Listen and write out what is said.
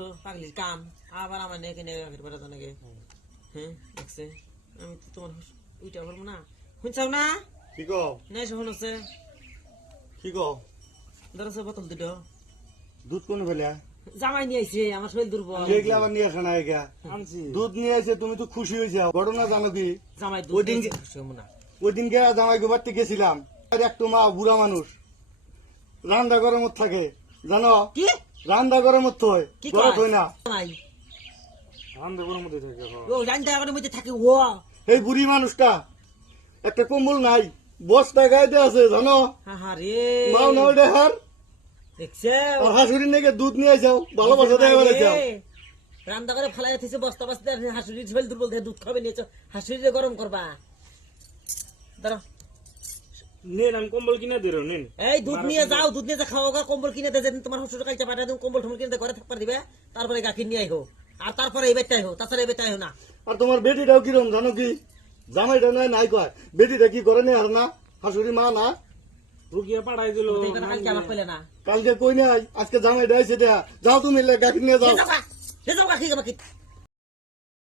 তো পাগলির কাম আবার আমার নেকে নেবে গাখির পাড়া নাকি হ্যাঁ দেখছে আমি তো তোমার ওইটা বলবো না শুনছাও না কি কও নাই শোন আছে কি কও ধরছে বোতল দুটো দুধ কোন ফেলে জামাই নিয়ে আইছে আমার শরীর দুর্বল দেখলে আবার নিয়ে আসে না এগা আনছি দুধ নিয়ে আসে তুমি তো খুশি হয়েছে ঘটনা জানো কি জামাই ওই দুধ দিন না ওই দিনকে জামাই গোবারতে গেছিলাম আর একটু মা বুড়া মানুষ রান্না গরমত থাকে জানো কি রান্না গরমত হয় কি গরম হয় না নাই রান্ধে কোন মধ্যে থাকে ও জানতে আমার মধ্যে থাকে ও এই বুড়ি মানুষটা একটা কম্বল নাই বস্তা গাইতে আছে জানো হা রে মাও না ওইটা হার দেখছে আর হাসুরি নাকি দুধ নিয়ে যাও ভালোবাসা দেখা বলে যাও রান্না করে ফেলাই দিছে বস্তা বস্তা হাসুরির শরীর দুর্বল দেখে দুধ খাবে নিয়েছো হাসুরিরে গরম করবা দাঁড়া নেন আমি কম্বল কিনে দিল নেন এই দুধ নিয়ে যাও দুধ নিয়ে যা খাওয়া কম্বল কিনে দে যেদিন তোমার শ্বশুর কাছে পাঠায় তুমি কম্বল টম্বল কিনে ঘরে থাকবার দিবে তারপরে গাখির নিয়ে আইহো আর তারপরে এই বেটাই হো তাছাড়া এই বেটাই হো না আর তোমার বেটিটাও কিরম জানো কি জামাইটা নয় নাই কয় বেটিটা কি করে নি আর না হাসুরি মা না রুকিয়া পাঠাই দিল কালকে আমার পেলে না কালকে কই নাই আজকে জামাইটা আইছে দেয়া যাও তুমি গাখি নিয়ে যাও যাও গাখি